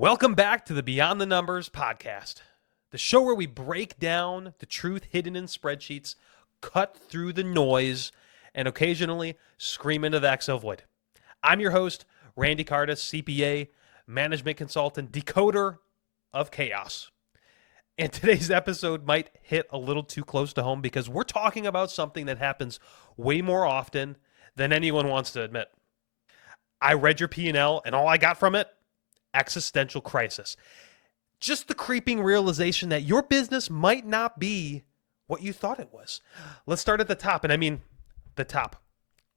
Welcome back to the Beyond the Numbers podcast, the show where we break down the truth hidden in spreadsheets, cut through the noise, and occasionally scream into the Excel void. I'm your host, Randy Kardas, CPA, management consultant, decoder of chaos. And today's episode might hit a little too close to home because we're talking about something that happens way more often than anyone wants to admit. I read your P&L and all I got from it, existential crisis. Just the creeping realization that your business might not be what you thought it was. Let's start at the top. And I mean the top.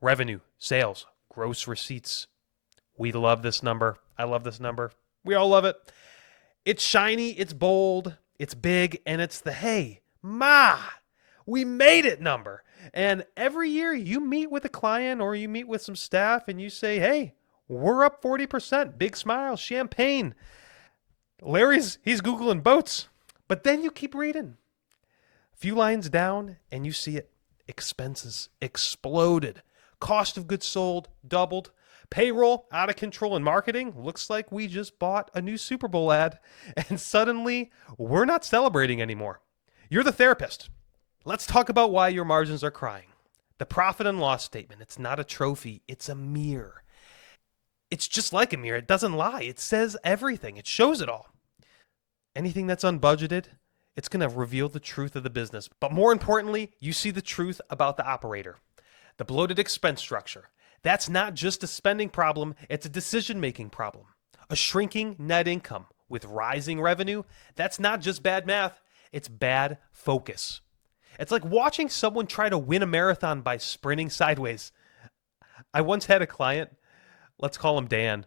Revenue, sales, gross receipts. We love this number. I love this number. We all love it. It's shiny, it's bold, it's big, and it's the hey, ma, we made it number. And every year you meet with a client or you meet with some staff and you say, hey, we're up 40%. Big smile, champagne. He's Googling boats. But then you keep reading. A few lines down and you see it. Expenses exploded. Cost of goods sold doubled. Payroll out of control, and marketing looks like we just bought a new Super Bowl ad. And suddenly we're not celebrating anymore. You're the therapist. Let's talk about why your margins are crying. The profit and loss statement. It's not a trophy. It's a mirror. It's just like a mirror. It doesn't lie. It says everything. It shows it all. Anything that's unbudgeted, it's going to reveal the truth of the business. But more importantly, you see the truth about the operator. The bloated expense structure. That's not just a spending problem. It's a decision-making problem. A shrinking net income with rising revenue. That's not just bad math. It's bad focus. It's like watching someone try to win a marathon by sprinting sideways. I once had a client, let's call him Dan,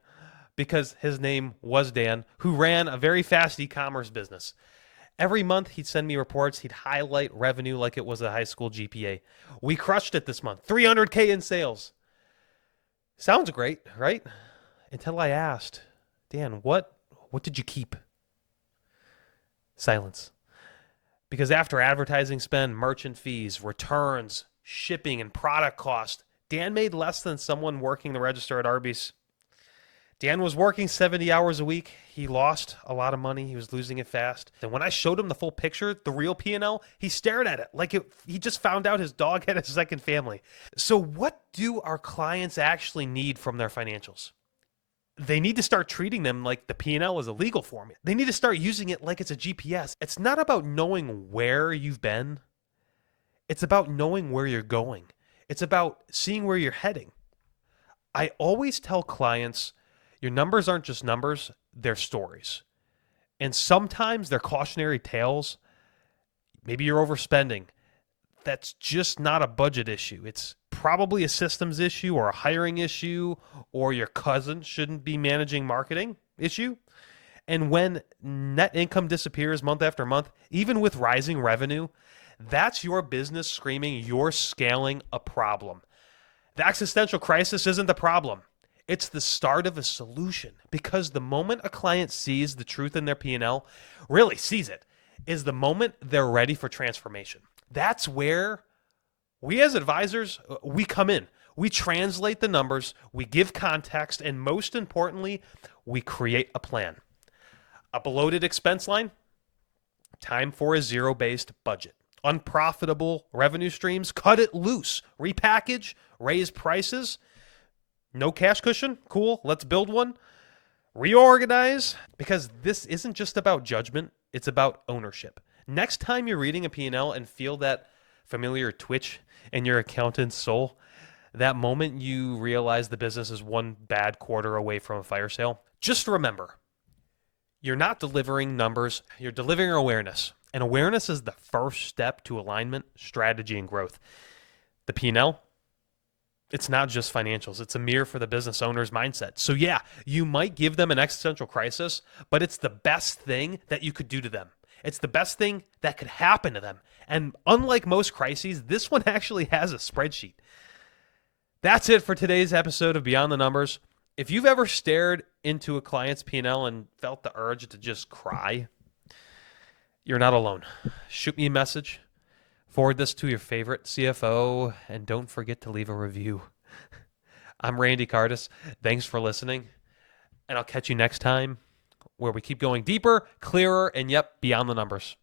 because his name was Dan, who ran a very fast e-commerce business. Every month, he'd send me reports. He'd highlight revenue like it was a high school GPA. We crushed it this month, 300K in sales. Sounds great, right? Until I asked, Dan, what did you keep? Silence. Because after advertising spend, merchant fees, returns, shipping, and product cost, Dan made less than someone working the register at Arby's. Dan was working 70 hours a week. He lost a lot of money. He was losing it fast. And when I showed him the full picture, the real P&L, he stared at it like he just found out his dog had a second family. So what do our clients actually need from their financials? They need to start treating them like the P&L is a legal form. They need to start using it like it's a GPS. It's not about knowing where you've been. It's about knowing where you're going. It's about seeing where you're heading. I always tell clients, your numbers aren't just numbers, they're stories. And sometimes they're cautionary tales. Maybe you're overspending. That's just not a budget issue. It's probably a systems issue or a hiring issue, or your cousin shouldn't be managing marketing issue. And when net income disappears month after month, even with rising revenue, that's your business screaming you're scaling a problem. The existential crisis isn't the problem. It's the start of a solution, because the moment a client sees the truth in their P&L, really sees it, is the moment they're ready for transformation. That's where we as advisors, we come in. We translate the numbers, we give context, and most importantly, we create a plan. A bloated expense line? Time for a zero-based budget. Unprofitable revenue streams? Cut it loose. Repackage? Raise prices? No cash cushion? Cool, let's build one. Reorganize, because this isn't just about judgment, it's about ownership. Next time you're reading a P&L and feel that familiar twitch in your accountant's soul, that moment you realize the business is one bad quarter away from a fire sale, just remember, you're not delivering numbers, you're delivering awareness. And awareness is the first step to alignment, strategy, and growth. The P&L, it's not just financials. It's a mirror for the business owner's mindset. So yeah, you might give them an existential crisis, but it's the best thing that you could do to them. It's the best thing that could happen to them. And unlike most crises, this one actually has a spreadsheet. That's it for today's episode of Beyond the Numbers. If you've ever stared into a client's P&L and felt the urge to just cry, you're not alone. Shoot me a message. Forward this to your favorite CFO, and don't forget to leave a review. I'm Randy Kardas. Thanks for listening, and I'll catch you next time where we keep going deeper, clearer, and yep, beyond the numbers.